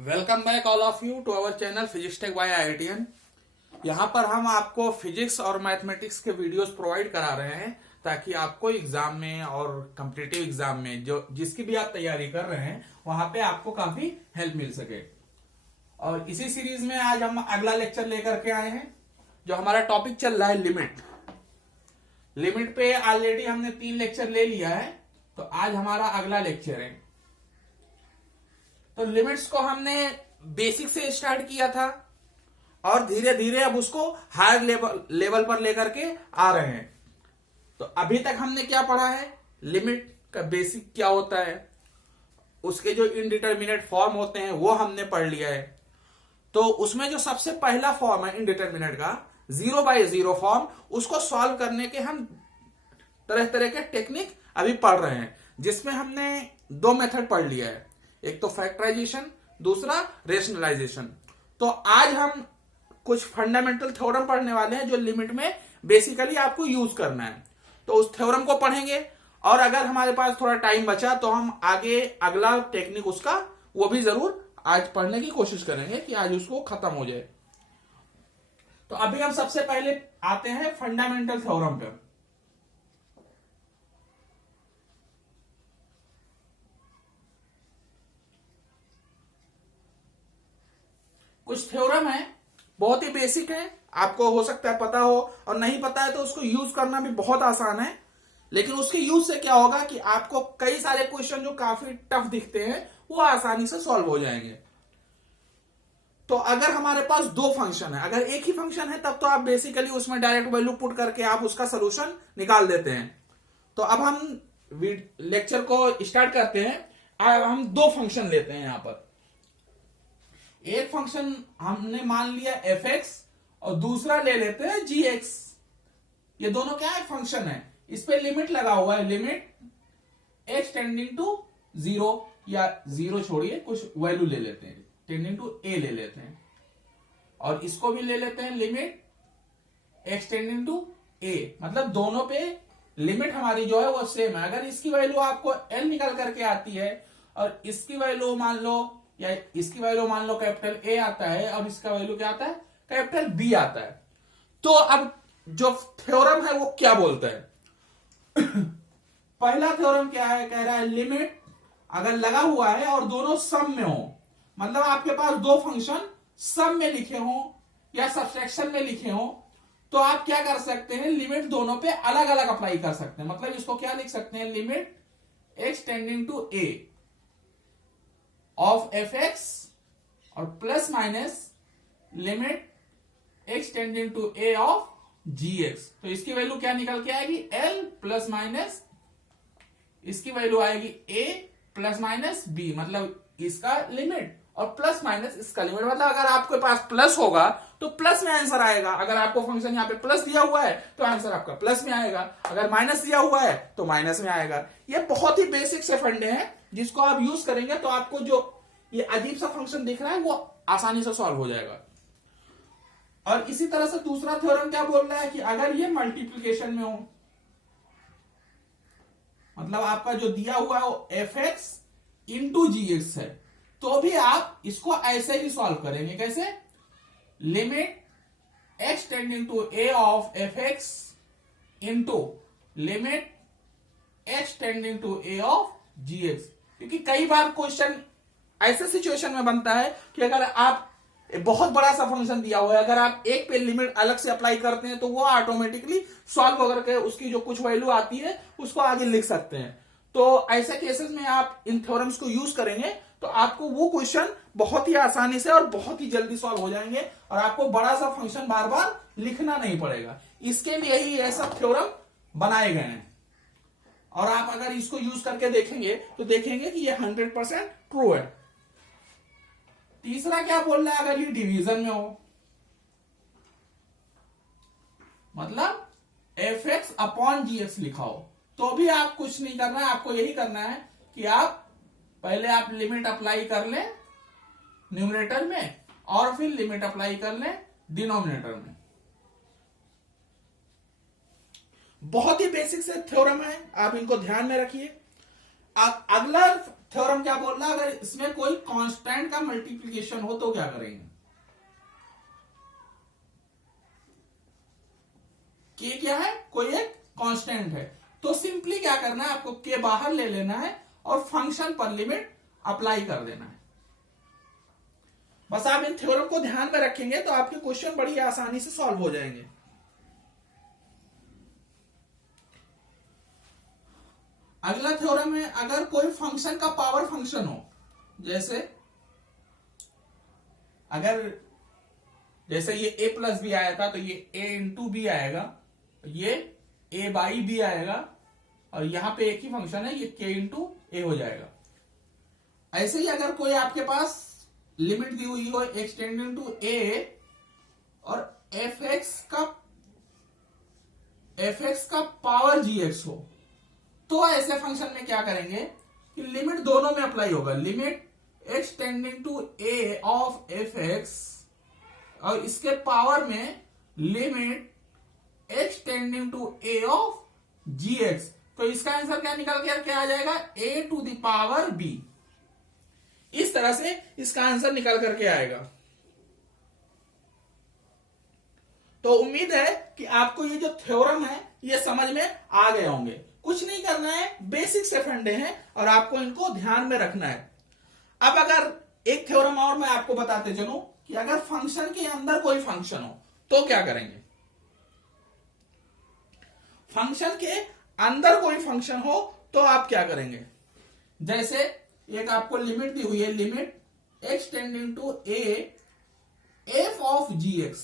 Welcome back all of you to our channel physics tech by IITian. यहाँ पर हम आपको फिजिक्स और मैथमेटिक्स के वीडियोस प्रोवाइड करा रहे हैं ताकि आपको एग्जाम में और कॉम्पिटिटिव एग्जाम में जो जिसकी भी आप तैयारी कर रहे हैं वहां पे आपको काफी हेल्प मिल सके। और इसी सीरीज में आज हम अगला लेक्चर लेकर के आए हैं जो हमारा टॉपिक चल रहा है लिमिट। लिमिट पे ऑलरेडी हमने 3 लेक्चर ले लिया है, तो आज हमारा अगला लेक्चर है। तो लिमिट्स को हमने बेसिक से स्टार्ट किया था और धीरे धीरे अब उसको हायर लेवल पर लेकर के आ रहे हैं। तो अभी तक हमने क्या पढ़ा है, लिमिट का बेसिक क्या होता है, उसके जो इनडिटरमिनेट फॉर्म होते हैं वो हमने पढ़ लिया है। तो उसमें जो सबसे पहला फॉर्म है इनडिटरमिनेट का 0/0 फॉर्म, उसको सॉल्व करने के हम तरह तरह के टेक्निक अभी पढ़ रहे हैं, जिसमें हमने 2 मेथड पढ़ लिया है, एक तो फैक्टराइजेशन, दूसरा रेशनलाइजेशन। तो आज हम कुछ फंडामेंटल थ्योरम पढ़ने वाले हैं जो लिमिट में बेसिकली आपको यूज करना है। तो उस थ्योरम को पढ़ेंगे और अगर हमारे पास थोड़ा टाइम बचा तो हम आगे अगला टेक्निक उसका वो भी जरूर आज पढ़ने की कोशिश करेंगे कि आज उसको खत्म हो जाए। तो अभी हम सबसे पहले आते हैं फंडामेंटल थ्योरम पे। कुछ थ्योरम है, बहुत ही बेसिक है, आपको हो सकता है पता हो और नहीं पता है तो उसको यूज करना भी बहुत आसान है। लेकिन उसके यूज से क्या होगा कि आपको कई सारे क्वेश्चन जो काफी टफ दिखते हैं वो आसानी से सॉल्व हो जाएंगे। तो अगर हमारे पास 2 फंक्शन है, अगर एक ही फंक्शन है तब तो आप बेसिकली उसमें डायरेक्ट वैल्यू पुट करके आप उसका सोल्यूशन निकाल देते हैं। तो अब हम लेक्चर को स्टार्ट करते हैं। अब हम 2 फंक्शन लेते हैं। यहां पर एक फंक्शन हमने मान लिया fx और दूसरा ले लेते हैं gx। ये दोनों क्या है, फंक्शन है, इस पे लिमिट लगा हुआ है, लिमिट x टेंडिंग टू 0 या 0 छोड़िए, कुछ वैल्यू ले लेते हैं, टेंडिंग टू a ले लेते हैं, और इसको भी ले लेते हैं limit x tending to a। मतलब दोनों पे लिमिट हमारी जो है वो सेम है। अगर इसकी वैल्यू आपको l निकल करके आती है और इसकी वैल्यू मान लो, या इसकी वैल्यू मान लो कैपिटल A आता है और इसका वैल्यू क्या आता है, कैपिटल B आता है। तो अब जो थ्योरम है वो क्या बोलता है पहला थ्योरम क्या है, कह रहा है लिमिट अगर लगा हुआ है और दोनों सम में हो, मतलब आपके पास 2 फंक्शन सम में लिखे हो या सब्सट्रैक्शन में लिखे हो, तो आप क्या कर सकते हैं, लिमिट दोनों पे अलग अलग अप्लाई कर सकते हैं। मतलब इसको क्या लिख सकते हैं, limit x tending to a of fx और plus minus limit x tending to a of gx। तो इसकी वैल्यू क्या निकल के आएगी, l प्लस माइनस इसकी वैल्यू आएगी a प्लस माइनस b। मतलब इसका लिमिट और प्लस माइनस इसका लिमिट। मतलब अगर आपके पास प्लस होगा तो प्लस में आंसर आएगा। अगर आपको फंक्शन यहां पे प्लस दिया हुआ है तो आंसर आपका प्लस में आएगा, अगर माइनस दिया हुआ है तो माइनस में आएगा। ये बहुत ही बेसिक से फंडे हैं जिसको आप यूज करेंगे तो आपको जो ये अजीब सा फंक्शन दिख रहा है वो आसानी से सॉल्व हो जाएगा। और इसी तरह से दूसरा थ्योरम क्या बोल रहा है कि अगर ये मल्टीप्लिकेशन में हो, मतलब आपका जो दिया हुआ है वो fx इंटू gx है, तो भी आप इसको ऐसे ही सॉल्व करेंगे। कैसे, limit x tending to a of fx into limit x tending to a of gx। क्योंकि कई बार क्वेश्चन ऐसे सिचुएशन में बनता है कि अगर आप बहुत बड़ा सा फंक्शन दिया हुआ है, अगर आप एक पे लिमिट अलग से अप्लाई करते हैं तो वो ऑटोमेटिकली सॉल्व होकर के उसकी जो कुछ वैल्यू आती है उसको आगे लिख सकते हैं। तो ऐसे केसेस में आप इन थ्योरम्स को यूज करेंगे तो आपको वो क्वेश्चन बहुत ही आसानी से और बहुत ही जल्दी सॉल्व हो जाएंगे और आपको बड़ा सा फंक्शन बार बार लिखना नहीं पड़ेगा। इसके लिए ही ऐसा थ्योरम बनाए गए हैं और आप अगर इसको यूज करके देखेंगे तो देखेंगे कि ये 100% ट्रू है। तीसरा क्या बोल रहा है, अगर ये डिवीजन में हो, मतलब fx अपॉन gx लिखा हो, तो भी आप कुछ नहीं करना है। आपको यही करना है कि पहले आप लिमिट अप्लाई कर लें न्यूमरेटर में और फिर लिमिट अप्लाई कर लें डिनोमिनेटर में। बहुत ही बेसिक से थ्योरम है, आप इनको ध्यान में रखिए। अगला थ्योरम क्या बोल रहा है, अगर इसमें कोई कांस्टेंट का मल्टीप्लिकेशन हो तो क्या करेंगे, के क्या है, कोई एक कांस्टेंट है, तो सिंपली क्या करना है आपको, के बाहर ले लेना है और फंक्शन पर लिमिट अप्लाई कर देना है। बस आप इन थ्योरम को ध्यान में रखेंगे तो आपके क्वेश्चन बड़ी आसानी से सॉल्व हो जाएंगे। अगला थ्योरम है, अगर कोई फंक्शन का पावर फंक्शन हो, जैसे अगर जैसे ये a प्लस बी आया था तो ये a इंटू बी आएगा, ये a बाई बी आएगा, और यहां पे एक ही फंक्शन है, ये k इंटू ए हो जाएगा। ऐसे ही अगर कोई आपके पास लिमिट दी हुई हो एक्सटेंडिंग टू a और fx का पावर gx हो, तो ऐसे फंक्शन में क्या करेंगे कि लिमिट दोनों में अप्लाई होगा, limit x tending to a of fx और इसके पावर में limit x tending to a of gx, तो इसका आंसर क्या निकल के क्या आ जाएगा, a to the power b। इस तरह से इसका आंसर निकल करके आएगा। तो उम्मीद है कि आपको ये जो थ्योरम है ये समझ में आ गए होंगे। कुछ नहीं करना है, बेसिक से फंडे हैं और आपको इनको ध्यान में रखना है। अब अगर एक थ्योरम और मैं आपको बताते चलूं कि अगर फंक्शन के अंदर कोई फंक्शन हो तो क्या करेंगे। फंक्शन के अंदर कोई फंक्शन हो तो आप क्या करेंगे, जैसे एक आपको लिमिट दी हुई है, limit x tending to a f of gx,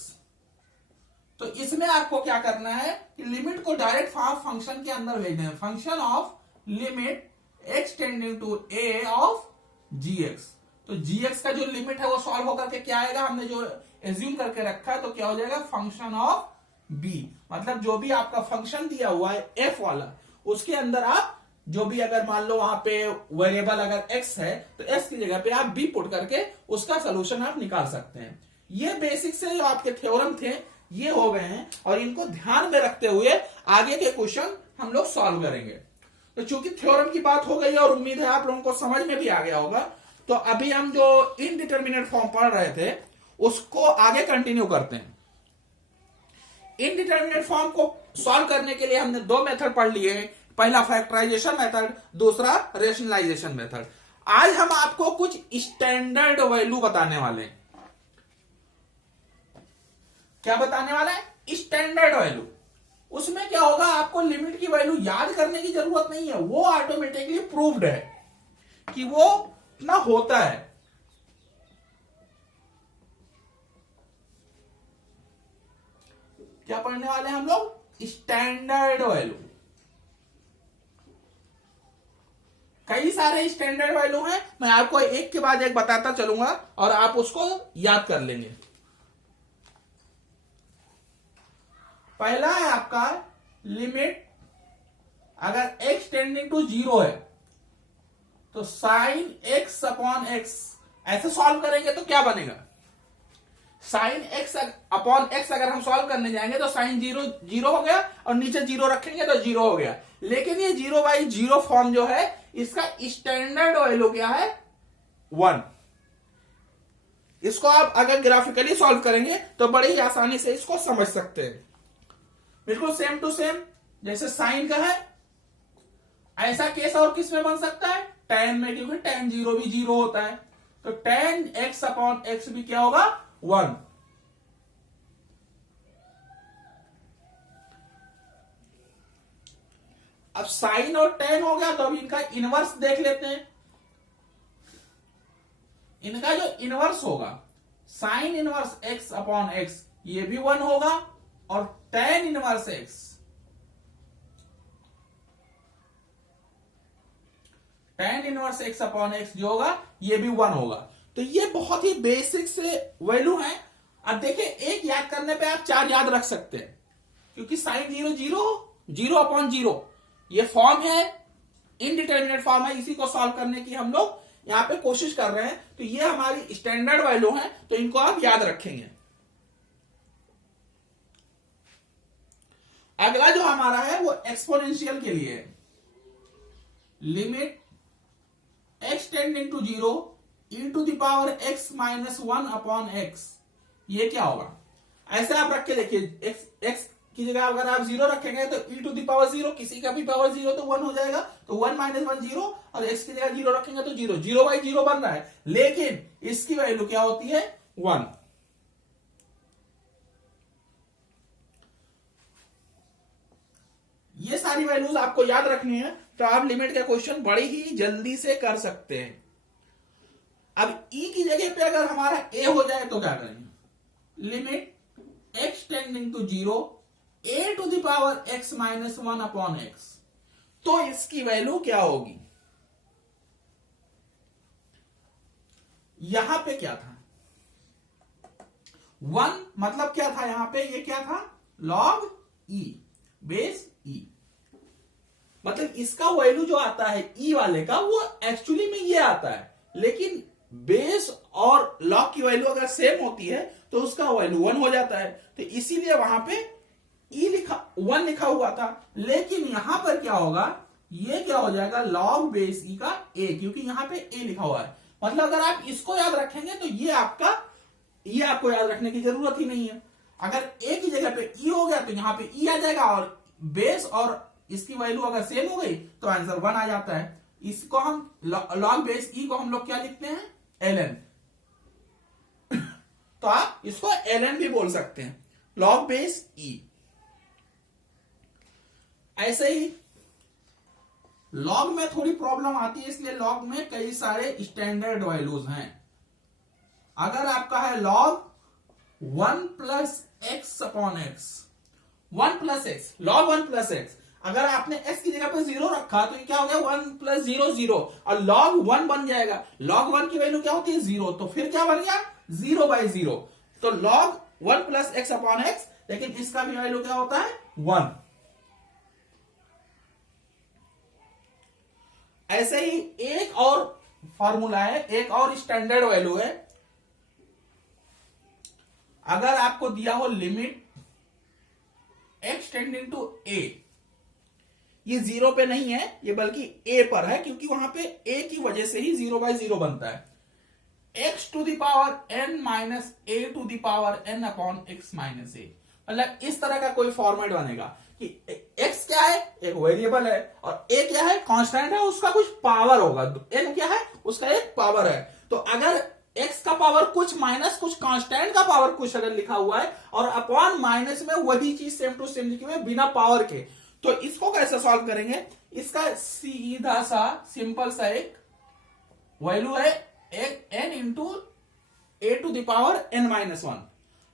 तो इसमें आपको क्या करना है कि लिमिट को डायरेक्ट फंक्शन के अंदर भेजना है, function of limit x tending to a of gx। तो gx का जो लिमिट है वो सॉल्व होकर के क्या आएगा, हमने जो एज्यूम करके रखा है तो क्या हो जाएगा, फंक्शन ऑफ b, मतलब जो भी आपका फंक्शन दिया हुआ है f वाला, उसके अंदर आप जो भी अगर मान लो वहां पे वेरिएबल अगर x है तो x की जगह पे आप b पुट करके उसका सोल्यूशन आप निकाल सकते हैं। ये बेसिक से जो आपके थ्योरम थे ये हो गए हैं और इनको ध्यान में रखते हुए आगे के क्वेश्चन हम लोग सॉल्व करेंगे। तो चूंकि थ्योरम की बात हो गई है और उम्मीद है आप लोगों को समझ में भी आ गया होगा, तो अभी हम जो इनडिटर्मिनेट फॉर्म पढ़ रहे थे उसको आगे कंटिन्यू करते हैं। इनडिटर्मिनेट फॉर्म को सॉल्व करने के लिए हमने दो मेथड पढ़ लिए हैं, पहला फैक्टराइजेशन मेथड, दूसरा रेशनलाइजेशन मेथड। आज हम आपको कुछ स्टैंडर्ड वैल्यू बताने वाले हैं। क्या बताने वाला है, स्टैंडर्ड वैल्यू। उसमें क्या होगा, आपको लिमिट की वैल्यू याद करने की जरूरत नहीं है, वो ऑटोमेटिकली प्रूव्ड है कि वो इतना होता है। क्या पढ़ने वाले हैं हम लोग, स्टैंडर्ड वैल्यू। कई सारे स्टैंडर्ड वैल्यू हैं, मैं आपको एक के बाद एक बताता चलूंगा और आप उसको याद कर लेंगे। पहला है आपका लिमिट, अगर x टेंडिंग टू 0 है तो साइन x अपॉन x, ऐसे सॉल्व करेंगे तो क्या बनेगा, साइन x अपॉन x अगर हम सॉल्व करने जाएंगे तो साइन 0 हो गया और नीचे 0 रखेंगे तो 0 हो गया। लेकिन ये 0/0 फॉर्म जो है इसका स्टैंडर्ड वैल्यू क्या है, 1। इसको आप अगर ग्राफिकली सॉल्व करेंगे तो बड़ी ही आसानी से इसको समझ सकते हैं। बिल्कुल सेम टू सेम जैसे साइन का है, ऐसा केस और किस में बन सकता है, tan में, क्योंकि tan 0 भी 0 होता है, तो tan x अपॉन x भी क्या होगा, 1। अब साइन और tan हो गया तो अब इनका इनवर्स देख लेते हैं। इनका जो इनवर्स होगा, sine inverse x upon x, ये भी 1 होगा, और tan inverse x, tan inverse x upon x जो होगा ये भी 1 होगा। तो ये बहुत ही बेसिक से वैल्यू है। अब देखिए, एक याद करने पे आप 4 याद रख सकते हैं, क्योंकि साइन 0 अपॉन 0 ये फॉर्म है, इनडिटर्मिनेट फॉर्म है, इसी को सॉल्व करने की हम लोग यहां पे कोशिश कर रहे हैं। तो ये हमारी स्टैंडर्ड वैल्यू है, तो इनको आप याद रखेंगे। अगला जो हमारा है वो एक्सपोनेंशियल के लिए है, limit x tending to 0 e to the power x minus 1 upon x, ये क्या होगा? ऐसे आप रख के देखिए, x की जगह अगर आप 0 रखेंगे तो e टू द पावर 0, किसी का भी पावर 0 तो 1 हो जाएगा, तो 1 माइनस 1 0, और x की जगह 0 रखेंगे तो 0, 0 बाई 0 बन रहा है, लेकिन इसकी वैल्यू क्या होती है? 1। ये सारी वैल्यूज आपको याद रखनी है, तो आप लिमिट का क्वेश्चन बड़ी ही जल्दी से कर सकते हैं। अब e की जगह पे अगर हमारा a हो जाए तो क्या करेंगे? Limit x tending to 0 a to the power x minus 1 upon x, तो इसकी वैल्यू क्या होगी? यहां पे क्या था? 1 मतलब क्या था यहां पे? ये क्या था? log e बेस e, मतलब इसका वैल्यू जो आता है e वाले का, वो एक्चुअली में ये आता है, लेकिन बेस और लॉग की वैल्यू अगर सेम होती है तो उसका वैल्यू 1 हो जाता है, तो इसीलिए वहां पे e लिखा 1 लिखा हुआ था, लेकिन यहां पर क्या होगा? ये क्या हो जाएगा? log बेस e का a, क्योंकि यहां पे a लिखा हुआ है। मतलब अगर आप इसको याद रखेंगे तो ये आपको याद रखने की जरूरत ही नहीं है। अगर a की जगह पे e हो गया तो यहां पे e आ जाएगा, और बेस और इसकी वैल्यू अगर सेम हो गई तो आंसर 1 आ जाता है। इसको हम log बेस e को हम लोग क्या लिखते हैं? ln। तो आप इसको ln भी बोल सकते हैं, log बेस e। ऐसे ही log में थोड़ी प्रॉब्लम आती है, इसलिए log में कई सारे स्टैंडर्ड वैल्यूज हैं। अगर आपका है log 1 plus x upon x, 1 plus x, log 1 plus x, अगर आपने x की जगह पर 0 रखा तो ये क्या हो गया? 1 प्लस 0 0, और log 1 बन जाएगा। log 1 की वैल्यू क्या होती है? 0, तो फिर क्या बन गया? 0 बाई 0, तो log 1 plus x upon x, लेकिन इसका भी वैल्यू क्या होता है? 1। ऐसे ही एक और फॉर्मूला है, एक और स्टैंडर्ड वैल्यू है। अगर आपको दिया हो limit x tending to a, ये 0 पे नहीं है, ये बल्कि a पर है, क्योंकि वहां पे a की वजह से ही 0 बाई 0 बनता है। x to the power n minus a to the power n upon x minus a, मतलब इस तरह का कोई फॉर्मेट बनेगा कि x क्या है? एक वेरिएबल है, और a क्या है? कांस्टेंट है, उसका कुछ पावर होगा। n क्या है? उसका एक पावर है। तो अगर x का पावर कुछ माइनस कुछ, कांस्टेंट का पावर कुछ अगर लिखा हुआ है, और अपॉन माइनस में वही चीज सेम टू सेम लिखी हुई है बिना पावर के, तो इसको कैसे सॉल्व करेंगे? इसका सीधा सा सिंपल सा एक वैल्यू है n into a to the power n minus 1।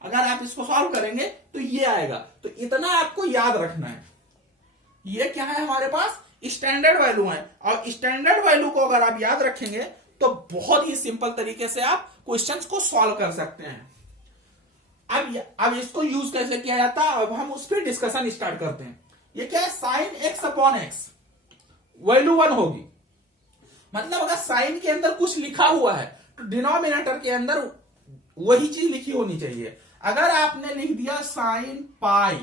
अगर आप इसको सॉल्व करेंगे तो ये आएगा। तो इतना आपको याद रखना है। ये क्या है? हमारे पास स्टैंडर्ड वैल्यू है, और स्टैंडर्ड वैल्यू को अगर आप याद रखेंगे तो बहुत ही सिंपल तरीके से आप क्वेश्चंस को सॉल्व कर सकते हैं। अब इसको यूज कैसे किया जाता है, अब हम उस पर डिस्कशन स्टार्ट करते हैं। ये क्या है? Sine x upon x, value 1 होगी। मतलब अगर साइन के अंदर कुछ लिखा हुआ है तो डिनोमिनेटर के अंदर वही चीज लिखी होनी चाहिए। अगर आपने लिख दिया साइन पाई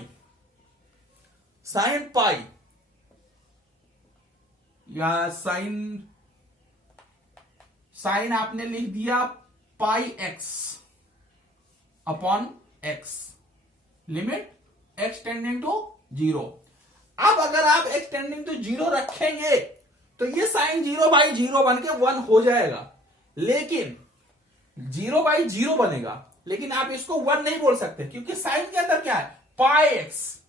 या साइन आपने लिख दिया pi x upon X, limit X tending to 0। अब अगर आप एक्स टेंडिंग टू 0 रखेंगे तो ये साइन 0 बाई 0 बन के 1 हो जाएगा, लेकिन 0 बाई 0 बनेगा, लेकिन आप इसको 1 नहीं बोल सकते, क्योंकि साइन के अंदर क्या है? पाई एक्स।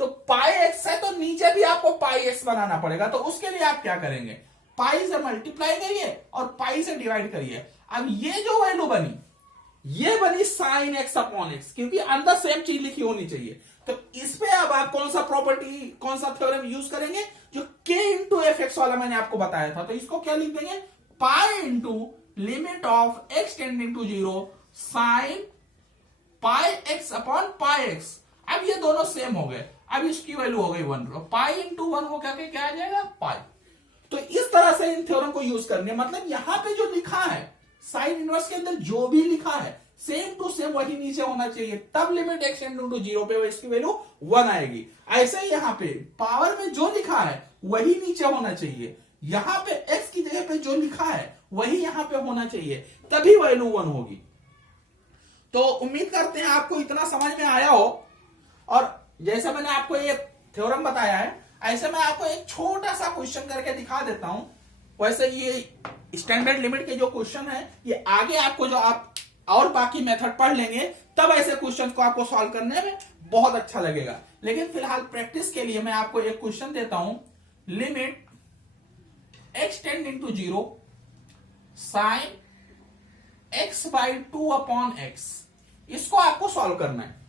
तो पाई एक्स है तो नीचे भी आपको पाई एक्स बनाना पड़ेगा। तो उसके लिए आप क्या करेंगे? पाई से मल्टीप्लाई करिए और पाई से डिवाइड करिए। अब ये जो वैल्यू बनी, ये बनी साइन एक्स अपॉन एक्स, क्योंकि अंदर सेम चीज लिखी होनी चाहिए। तो इस पे अब आप कौन सा प्रॉपर्टी, कौन सा थ्योरम यूज करेंगे? जो k इंटू एफ एक्स वाला मैंने आपको बताया था। तो इसको क्या लिख देंगे? Pi into limit of x tending to 0 sine pi x upon pi x. अब ये दोनों सेम हो गए, अब इसकी वैल्यू हो गई 1। पाई इंटू 1 हो गया, क्या आ जाएगा? पाई। तो इस तरह से इन थ्योरम को यूज करने, मतलब यहां पे जो लिखा है साइन इनवर्स के अंदर जो भी लिखा है सेम टू सेम वही नीचे होना चाहिए, तब लिमिट एक्स टेंडिंग टू 0 पे इसकी वैल्यू 1 आएगी। ऐसे ही यहां पे पावर में जो लिखा है वही नीचे होना चाहिए, यहां पे x की जगह पे जो लिखा है वही यहां पे होना चाहिए, तभी वैल्यू 1 होगी। तो उम्मीद करते हैं आपको इतना समझ में आया हो। और जैसे मैंने आपको ये थ्योरम बताया है, ऐसे मैं आपको एक छोटा सा क्वेश्चन करके दिखा देता हूं। वैसे ये स्टैंडर्ड लिमिट के जो क्वेश्चन है ये आगे आपको, जो आप और बाकी मेथड पढ़ लेंगे तब ऐसे क्वेश्चन को आपको सॉल्व करने में बहुत अच्छा लगेगा। लेकिन फिलहाल प्रैक्टिस के लिए मैं आपको एक क्वेश्चन देता हूं, limit x tend into 0 sine x by 2 upon x, इसको आपको सॉल्व करना है।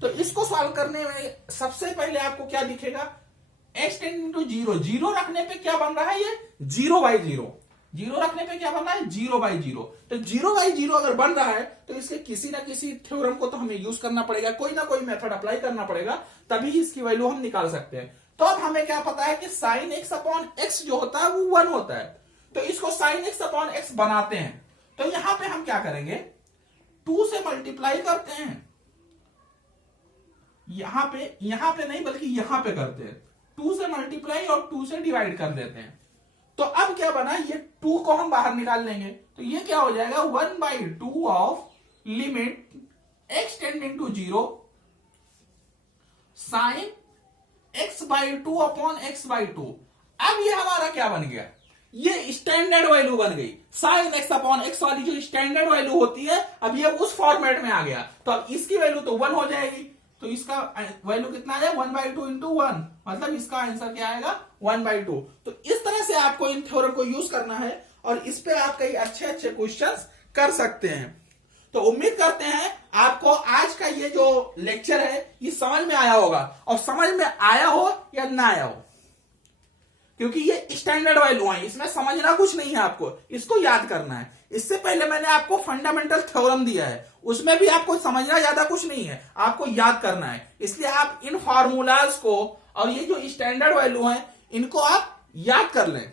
तो इसको सॉल्व करने में सबसे पहले आपको क्या दिखेगा, x टेंड इंटू 0, 0 रखने पे क्या बन रहा है, ये 0 बाई 0, 0 रखने पे क्या बन रहा है 0 बाई 0। तो 0 बाई 0 अगर बन रहा है तो इसके किसी ना किसी थ्योरम को तो हमें यूज करना पड़ेगा, कोई ना कोई मेथड अप्लाई करना पड़ेगा, तभी इसकी वैल्यू हम निकाल सकते हैं। तो अब हमें क्या पता है कि साइन x अपॉन x जो होता है वो 1 होता है। तो इसको साइन x अपॉन x बनाते हैं। तो यहां पे हम क्या करेंगे, 2 से मल्टीप्लाई करते हैं, यहां पे नहीं बल्कि यहां पे करते हैं, 2 से मल्टीप्लाई और 2 से डिवाइड कर देते हैं। तो अब क्या बना, ये 2 को हम बाहर निकाल लेंगे, तो ये क्या हो जाएगा 1/2 of limit x tending to 0 sine x/2 upon x/2। अब ये हमारा क्या बन गया, ये स्टैंडर्ड वैल्यू बन गई। साइन x अपॉन x वाली जो स्टैंडर्ड वैल्यू होती है, अब ये उस फॉर्मेट में आ गया। तो अब इसकी वैल्यू तो 1 हो जाएगी। तो इसका वैल्यू कितना है 1/2 इंटू 1, मतलब इसका आंसर क्या आएगा 1/2। तो इस तरह से आपको इन थ्योरम को यूज करना है और इस पे आप कई अच्छे अच्छे क्वेश्चंस कर सकते हैं। तो उम्मीद करते हैं आपको आज का ये जो लेक्चर है ये समझ में आया होगा, और समझ में आया हो या ना आया हो, क्योंकि ये स्टैंडर्ड वैल्यू है, इसमें समझना कुछ नहीं है, आपको इसको याद करना है। इससे पहले मैंने आपको फंडामेंटल थ्योरम दिया है, उसमें भी आपको समझना ज्यादा कुछ नहीं है, आपको याद करना है। इसलिए आप इन फार्मूलाज को और ये जो स्टैंडर्ड वैल्यू है इनको आप याद कर लें।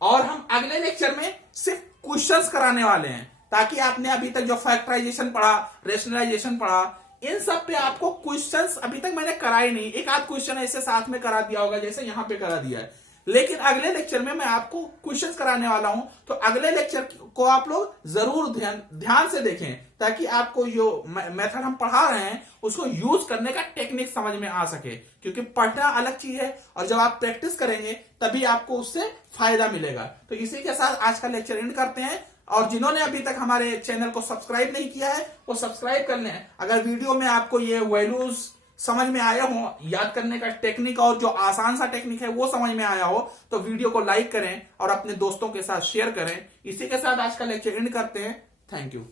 और हम अगले लेक्चर में सिर्फ क्वेश्चंस कराने वाले हैं, ताकि आपने अभी तक जो फैक्टराइजेशन पढ़ा, रेशनलाइजेशन पढ़ा, इन सब पे आपको क्वेश्चंस अभी तक मैंने कराए नहीं। एक आध क्वेश्चन ऐसे साथ में करा दिया होगा, जैसे यहां पे करा दिया है, लेकिन अगले लेक्चर में मैं आपको क्वेश्चंस कराने वाला हूं। तो अगले लेक्चर को आप लोग जरूर ध्यान से देखें, ताकि आपको जो मेथड हम पढ़ा रहे हैं उसको यूज करने का टेक्निक समझ में आ सके। क्योंकि पढ़ना अलग चीज है और जब आप प्रैक्टिस करेंगे तभी आपको उससे फायदा मिलेगा। तो इसी के साथ आज का लेक्चर एंड करते हैं। और जिन्होंने अभी तक हमारे चैनल को सब्सक्राइब नहीं किया है वो सब्सक्राइब कर लें। अगर वीडियो में आपको ये वैल्यूज समझ में आया हो, याद करने का टेक्निक और जो आसान सा टेक्निक है वो समझ में आया हो, तो वीडियो को लाइक करें और अपने दोस्तों के साथ शेयर करें। इसी के साथ आज का लेक्चर एंड करते हैं। Thank you.